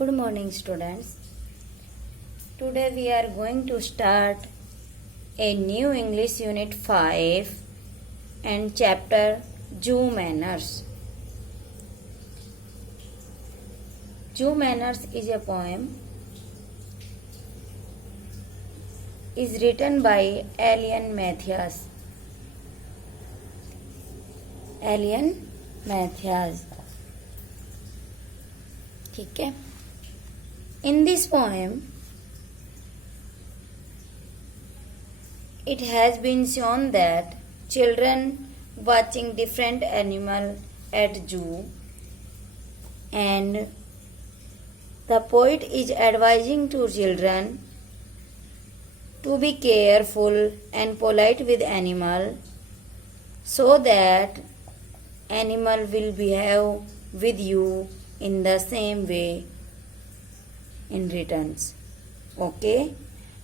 Good morning, students. Today we are going to start a new English Unit 5 and chapter Jew Manners. Jew Manners is a poem is written by Alien Mathias. Alien Mathias. ठीक है. In this poem, it has been shown that children watching different animal at zoo, and the poet is advising to children to be careful and polite with animal so that animal will behave with you in the same way in returns. Okay,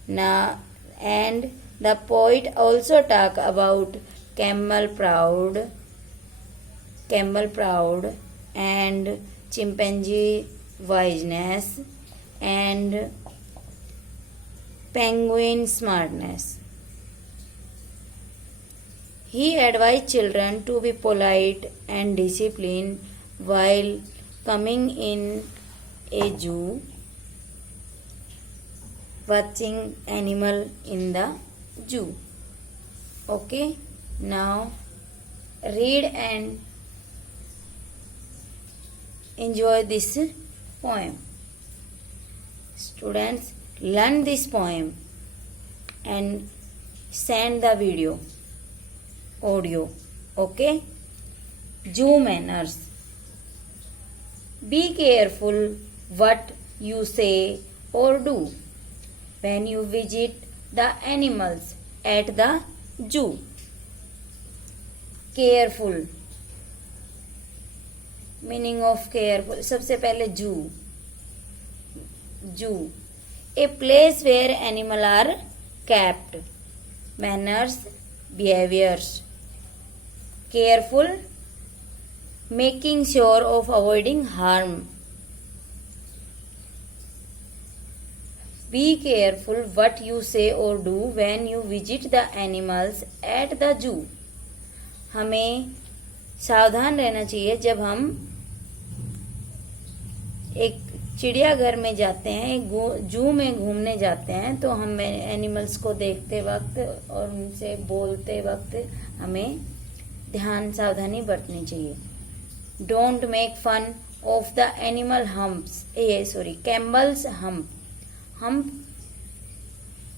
now, and the poet also talk about camel proud and chimpanzee wiseness and penguin smartness. He advised children to be polite and disciplined while coming in a zoo, watching animal in the zoo. Okay, now read and enjoy this poem. Students, learn this poem and send the audio. Okay, Jew manners. Be careful what you say or do when you visit the animals at the zoo. Careful, meaning of careful. सबसे पहले zoo, a place where animals are kept. Manners, behaviors. Careful, making sure of avoiding harm. Be careful what you say or do when you visit the animals at the zoo. हमें सावधान रहना चाहिए जब हम एक चिड़ियाघर में जाते हैं, एक जू में घूमने जाते हैं, तो हम एनिमल्स को देखते वक्त और उनसे बोलते वक्त हमें सावधानी बरतनी चाहिए. Don't make fun of the animal camel's hump. Hump,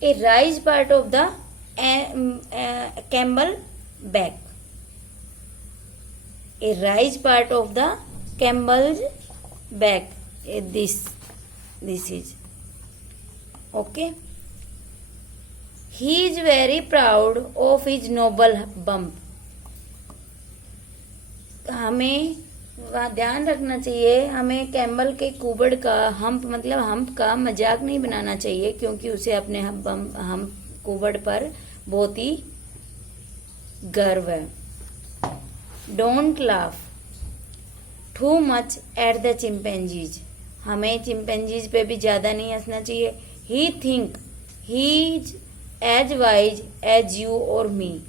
a rise part of the camel back. A rise part of the camel's back. This is okay. He is very proud of his noble bump. हमें ध्यान रखना चाहिए, हमें camel के कुबड़ का hump का मजाक नहीं बनाना चाहिए, क्योंकि उसे अपने हम कुबड़ पर बहुत ही गर्व है. Don't laugh too much at the chimpanzees. हमें चिंपैंजीज पे भी ज्यादा नहीं हंसना चाहिए. He think he is as wise as you और मी.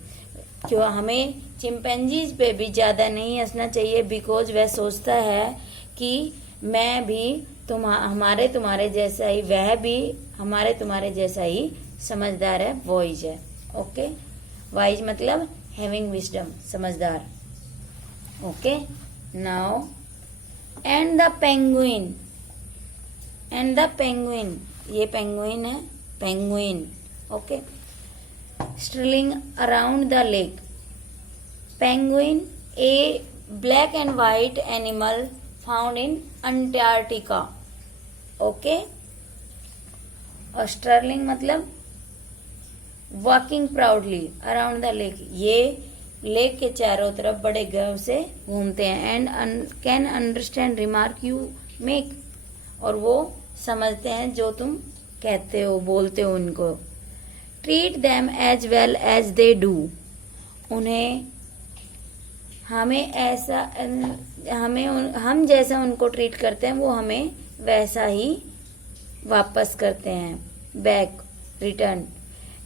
क्यों हमें चिंपैंजीज पे भी ज्यादा नहीं हंसना चाहिए, बिकॉज वह सोचता है कि मैं भी तुम्हारे जैसा ही, वह भी हमारे तुम्हारे जैसा ही समझदार है, वाइज है. ओके, वाइज मतलब हैविंग विजडम, समझदार. Okay, now and the penguin. ये पेंगुइन है, penguin. Okay, strolling around the lake. Penguin, a black and white animal found in Antarctica. Okay. और स्टर्लिंग मतलब walking proudly around the lake. ये lake के चारों तरफ बड़े गर्व से घूमते हैं. And can understand remark you make. और वो समझते हैं जो तुम कहते हो, बोलते हो उनको. Treat them as well as they do. उन्हें हम जैसा उनको ट्रीट करते हैं वो हमें वैसा ही वापस करते हैं, back, return.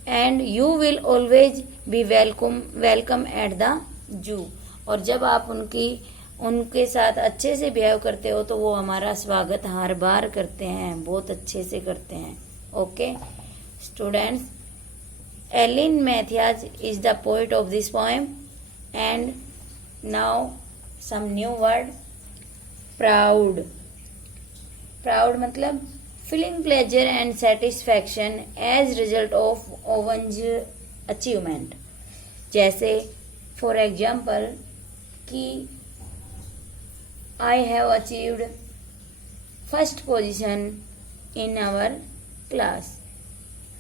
And you will always be welcome at the zoo. और जब आप उनके साथ अच्छे से बिहेव करते हो तो वो हमारा स्वागत हर बार करते हैं, बहुत अच्छे से करते हैं। Okay students, Ellen Mathias is the poet of this poem. And now some new word. Proud. Proud मतलब feeling pleasure and satisfaction as result of one's achievement. जैसे फॉर एग्जाम्पल कि I have achieved first position in our class,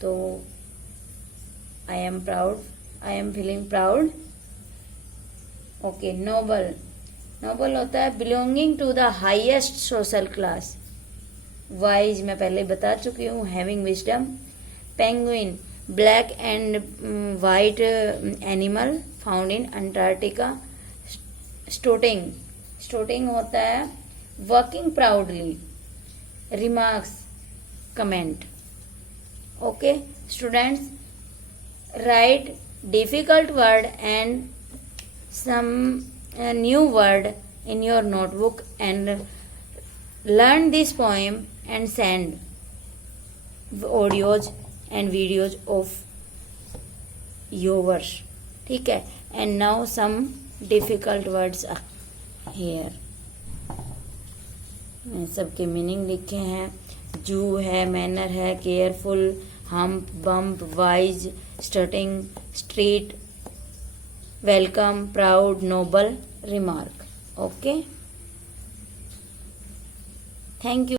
तो I am proud, I am feeling proud. Okay, noble. Noble होता है belonging to the highest social class. Wise मैं पहले बता चुकी हूँ, having wisdom. Penguin, black and white animal found in Antarctica. Stoating. Strutting होता है walking proudly, remarks, comment. Okay students, write difficult word and some new word in your notebook and learn this poem and send audios and videos of yours. ठीक है, and now some difficult words here. सबके meaning लिखे हैं। Zoo है, manner है, careful, hump, bump, wise, strutting, street, welcome, proud, noble, remark. Okay, thank you.